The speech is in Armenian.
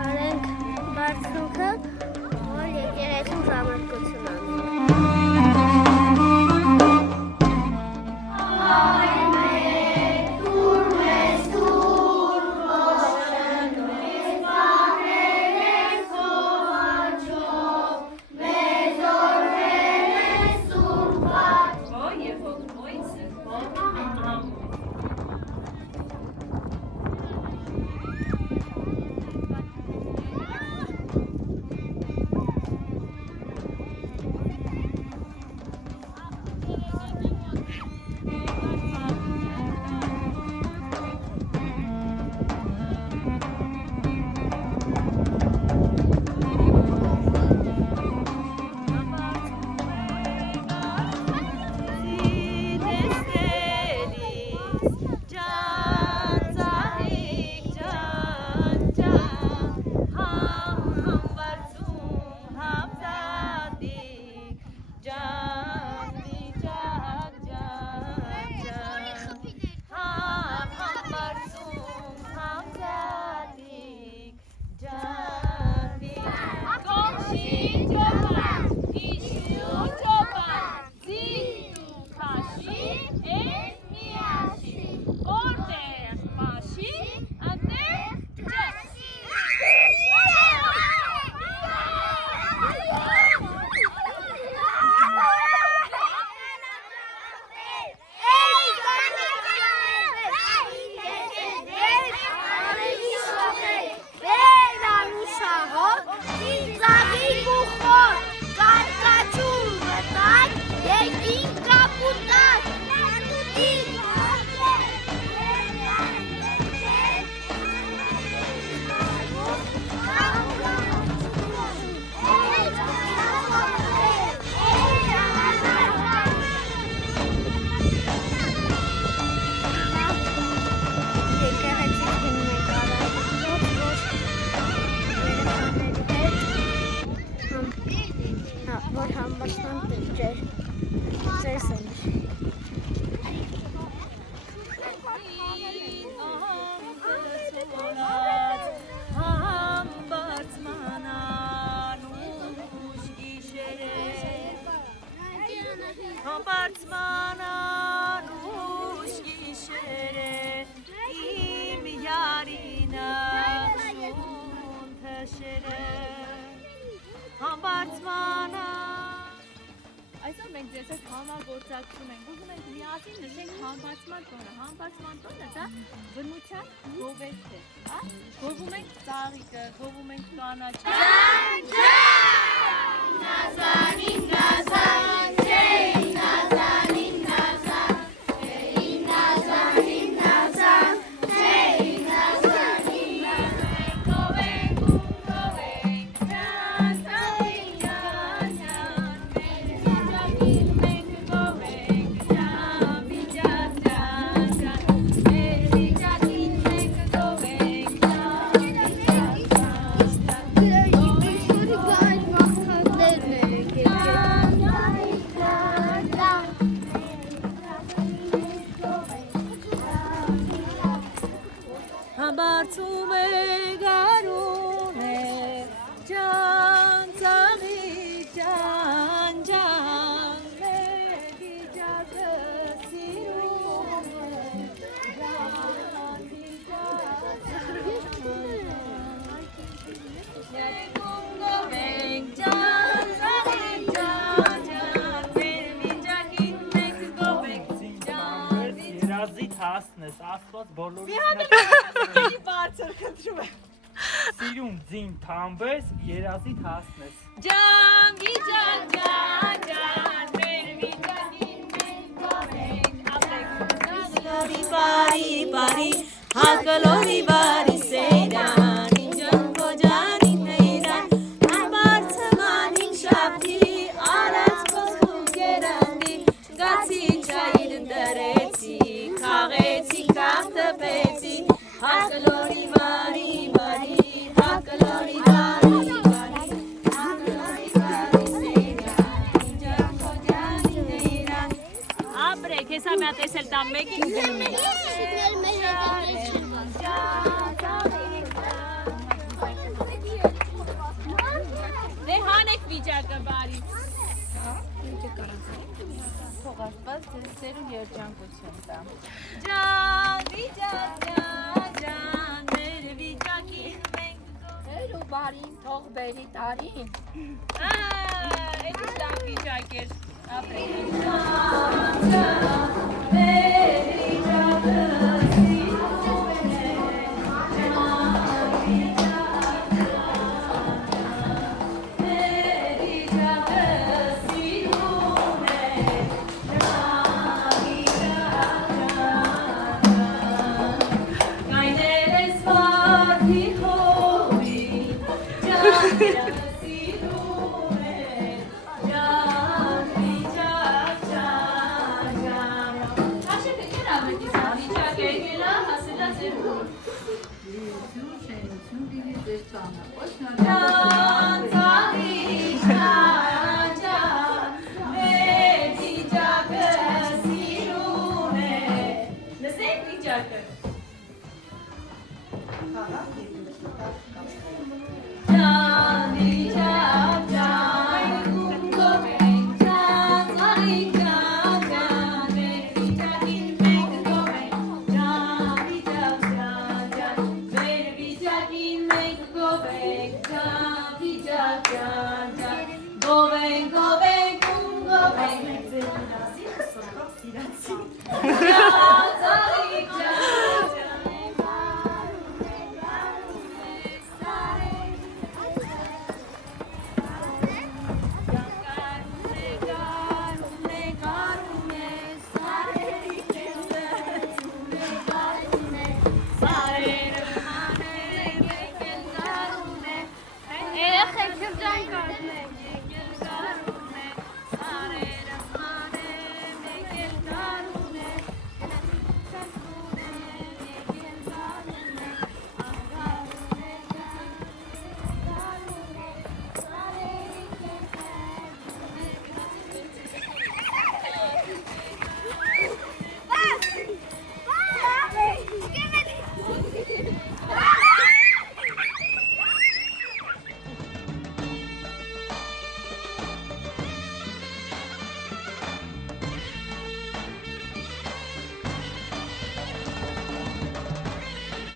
Արենք բարձունքը, որ եկեղեցում ժամանակություն անի։ Որ համբարձման ծես են։ Համբարձման անուշ գիշերը իմ յարինը շուն թշերը Համբարձման Այսօր մենք ձեզ հետ համագործակցում ենք, ուզում ենք միասին նշենք համբարձման տոնը, համբարձման տոնը դա բնության գովեշտ է, գովում ենք ծաղիկը, գովում ենք կանաչը Նազանին նազան, չէին նազանին նազան, չէին նազանին նազան, չէին նազանին նազան, գովենք ու գովենք, նազանին նազան, մեր վիճակին մենք գովենք, ճան վիճակ ճան ճան, մեր վիճակին մենք գովենք, ճան վիճակ Համբարձում է գարուն է ջան ծաղիկ ջան ջան մեր վիճակը սիրում է ջան վիճակ գովենք ջան ծաղիկ ջան ջան մեր վիճակին մենք գովենք ջան երազիդ հասնես աստված բոլորիս բարձր խնդրում եմ սիրում ձին թամբես երազիդ հասնես Ջան վիճակ ջան ջան մեր վիճակին մենք գովենք ապրեք բարի բարի հակլորի բարի սեյրան ինջան կոջանի նեյրան համբարձման հին շապթի արած ոսկու կերանդի գացի ճայր դրեցի քաղեցի կախտպեցի հակլորի բարի բարի հակլորի բարի բարի հակլորի բարի սեյրան ինջան կոջանի նեյրան ապրեք հեսա մի հատ էս էլ տամ մեկին գնում ենք կբարի։ Թող Աստված ձեզ սեր ու երջանկություն տա։ Ջան, ջան, մեր վիճակին մենք Էր ու բարին թող բերի տարին։ էդ ինչ լավ վիճակ էր, ապրենք։ Go back,